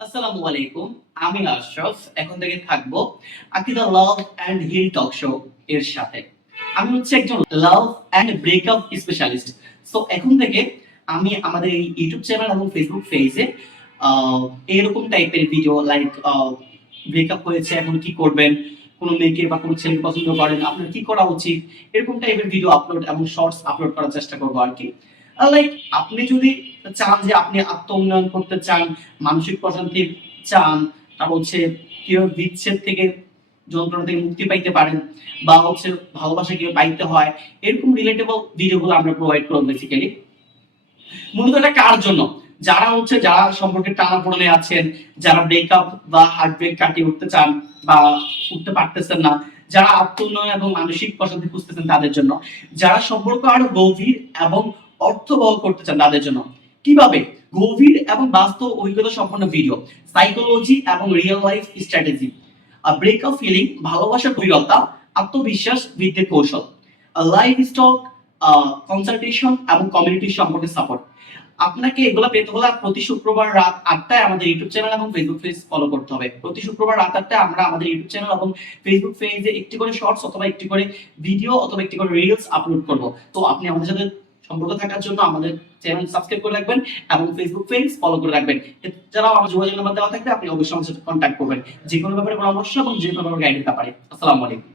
আসসালামু আলাইকুম। আমি আশরাফ। এখন থেকে থাকবো Akida love and heal talk show এর সাথে। আমি হচ্ছে একজন love and breakup specialist. So এখন থেকে আমি আমাদের এই ইউটিউব চ্যানেল এবং ফেসবুক পেজে আহ, এরকম টাইপের ভিডিও লাইক ব্রেকআপ হয়েছে এখন কি করবেন, কোন মেয়েকে বা কোনো ছেলেকে পছন্দ করেন আপনার কি করা উচিত, এরকম টাইপের ভিডিও আপলোড এবং শর্টস আপলোড করার চেষ্টা করবো আর কি। লাইক আপনি যদি চান যে আপনি আত্ম উন্নয়ন করতে চান, মানসিক প্রশান্তি চান, তারপর হচ্ছে কিভাবে বিচ্ছেদ থেকে যন্ত্রণা থেকে মুক্তি পাইতে পারেন, বা হচ্ছে ভালোবাসা কিভাবে পাইতে হয়, এরকম রিলেটেবল ভিডিওগুলো আমরা প্রোভাইড করব বেসিক্যালি। মূলত এটা কার জন্য? যারা সম্পর্কে টানাপোড়েনে আছেন, যারা ব্রেকআপ বা হার্ট ব্রেক কাটিয়ে উঠতে চান বা উঠতে পারতেছেন না, যারা আত্ম উন্নয়ন এবং মানসিক প্রশান্তি খুঁজতেছেন তাদের জন্য, যারা সম্পর্ক আরো গভীর এবং অর্থবহ করতে চান তাদের জন্য। কিভাবে? গভীর এবং বাস্তব অভিজ্ঞতা সম্পন্ন ভিডিও, সাইকোলজি এবং real life strategy, breakup feeling, ভালোবাসার গভীরতা, আত্মবিশ্বাস বৃদ্ধির কৌশল, লাইফ স্টক কনসালটেশন এবং কমিউনিটি সম্পর্কে সাপোর্ট। আপনাকে এগুলো পেতে হলে প্রতি শুক্রবার রাত 8টায় আমাদের ইউটিউব চ্যানেল এবং ফেসবুক পেজ ফলো করতে হবে। প্রতি শুক্রবার রাত 8টায় আমরা আমাদের ইউটিউব চ্যানেল এবং ফেসবুক পেজে একটি করে শর্টস অথবা একটি করে ভিডিও অথবা একটি করে রিলস আপলোড করব। তো আপনি আমাদের সাথে সম্পর্ক থাকার জন্য আমাদের চ্যানেল সাবস্ক্রাইব করে রাখবেন এবং ফেসবুক পেজ ফলো করে রাখবেন। এছাড়াও আমার যোগাযোগ নাম্বার দেওয়া থাকবে, আপনি অবশ্যই আমাদের সাথে কন্ট্যাক্ট করবেন যে কোনো ব্যাপারে পরামর্শ এবং যে কোনো ব্যাপারে গাইডেন্স পেতে পারে। আসসালামু আলাইকুম।